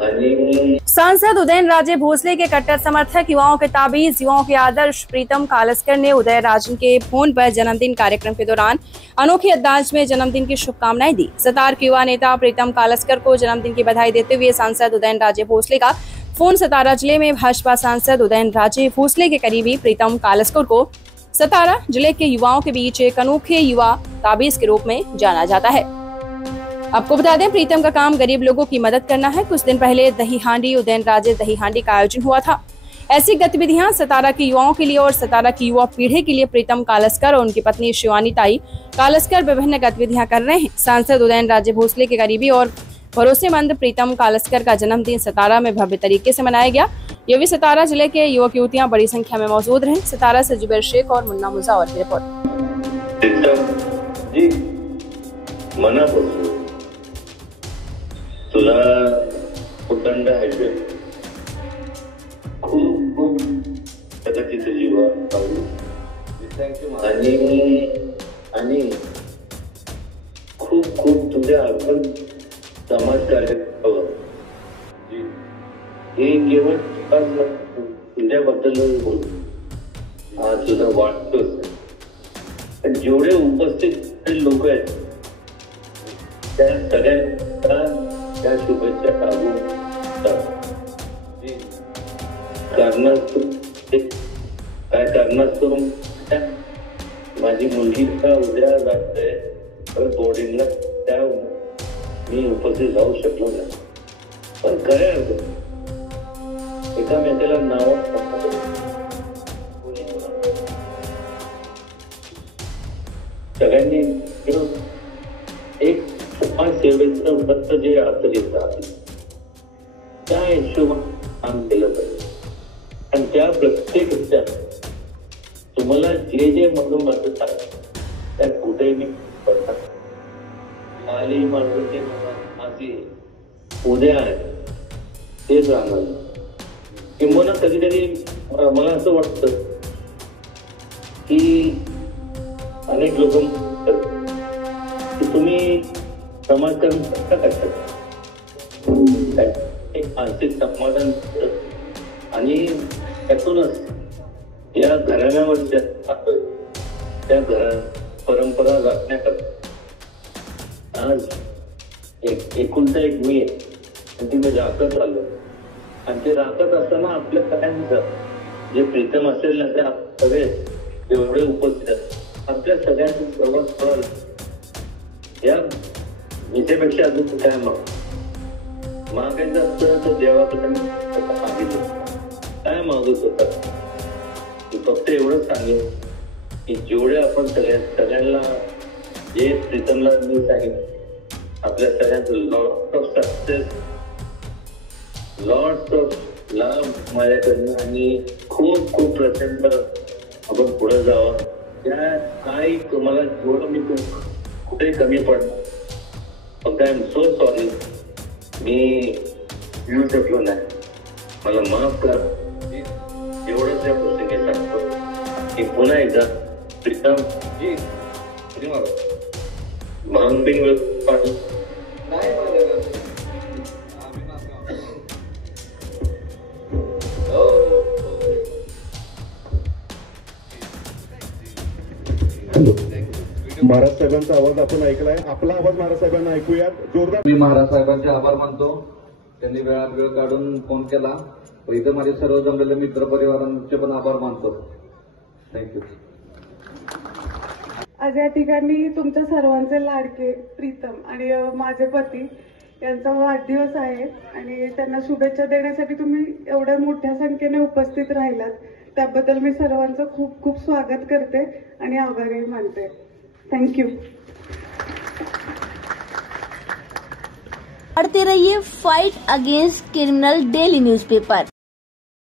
सांसद उदयनराजे भोसले के कट्टर समर्थक, युवाओं के ताबीज, युवाओं के आदर्श प्रीतम कालस्कर ने उदयराजन के फोन पर जन्मदिन कार्यक्रम के दौरान अनोखे अंदाज में जन्मदिन की शुभकामनाएं दी। सतार के युवा नेता प्रीतम कालस्कर को जन्मदिन की बधाई देते हुए सांसद उदयनराजे भोसले का फोन सतारा जिले में भाजपा सांसद उदयनराजे भोसले के करीबी प्रीतम कालस्कर को सतारा जिले के युवाओं के बीच एक अनोखे युवा ताबीज के रूप में जाना जाता है। आपको बता दें, प्रीतम का काम गरीब लोगों की मदद करना है। कुछ दिन पहले दही हांडी उदयनराजे दही हांडी का आयोजन हुआ था। ऐसी गतिविधियां सतारा के युवाओं के लिए और सतारा की युवा पीढ़ी के लिए प्रीतम कालस्कर और उनकी पत्नी शिवानी ताई कालस्कर विभिन्न गतिविधियां कर रहे हैं। सांसद उदयनराजे भोसले के करीबी और भरोसेमंद प्रीतम कालस्कर का जन्मदिन सतारा में भव्य तरीके से मनाया गया। ये भी सतारा जिले के युवक युवतियां बड़ी संख्या में मौजूद रहे। सतारा से जुबैर शेख और मुन्ना मुजावर की रिपोर्ट। तुला उदंड आहे खूप खूप कदाचित जीवन आणि खूप खूप तुझ्या आपण समाज कार्य हे केवळ तुझ्याबद्दल तुझा वाटतोच। जेवढे उपस्थित लोक आहेत त्या सगळ्यांना त्या शुभेच्छा काय कारणास्तव माझी मुलगी उद्या जाते बोर्डिंगला, त्या मी उपस्थित राहू शकलो नाही। पण काय एकामेकाला नाव सगळ्यांनी एक समाजसेवेचं व्रत जे अर्थ घेतात त्या हिशोबाने काम केलं पाहिजे। आणि त्या प्रत्येक तुम्हाला जे जे म्हणून मदत आहे त्यात कुठेही मी आली माणसं ते माझी उद्या आहे तेच राहणार। किंवा कधी कधी मला असं वाटतं की अनेक लोक की तुम्ही समाजकारण कसा करतात, एक मानसिक समाधान आणि त्यातूनच या घराण्यावरच्या त्या घरा परंपरा राखण्याकरता आज एकुलता एक मी आहे आणि ती मी राखत आलो। आणि ते राखत असताना आपल्या सगळ्यांचं जे प्रीतम असेल ना ते सगळे एवढे उपस्थित आपल्या सगळ्यांचं सर्वात फळ या विजेपेक्षा अजून काय मागायचं असतं तर देवाकडे मागितलं काय मागत होता। फक्त एवढंच सांगेल की जेवढे आपण सगळ्यांना जे प्रीतमला मी सांगितलं आपल्या सगळ्यांचं lots of success, lots of love माझ्याकडनं आणि खूप खूप प्रचंड आपण पुढे जावं। त्या काही तुम्हाला जेवढं मी कुठेही कमी पडणार फक्त आय एम सो सॉरी मी येऊ शकलो नाही, मला माफ कर एवढंच या प्रसंगी सांगतो की पुन्हा एकदा प्रीतम जी महानबिंग पाटील महाराज साहेबांचा आवाज आपण ऐकलाय, आपला आवाज महाराज साहेबांना ऐकूयात जोरदार। मी महाराज साहेबांचे आभार मानतो, त्यांनी वेळात वेळ काढून फोन केला। इथं माझे सर्व जमलेले मित्र परिवारांचे पण आभार मानतो। थँक्यू। आज या ठिकाणी तुमच्या सर्वांचे लाडके प्रीतम आणि माझे पती यांचा वाढदिवस आहे आणि त्यांना शुभेच्छा देण्यासाठी तुम्ही एवढ्या मोठ्या संख्येने उपस्थित राहिलात त्याबद्दल मी सर्वांचं खूप खूप स्वागत करते आणि आभारी मानते। Thank you. पढ़ते रहिए fight against criminal daily newspaper.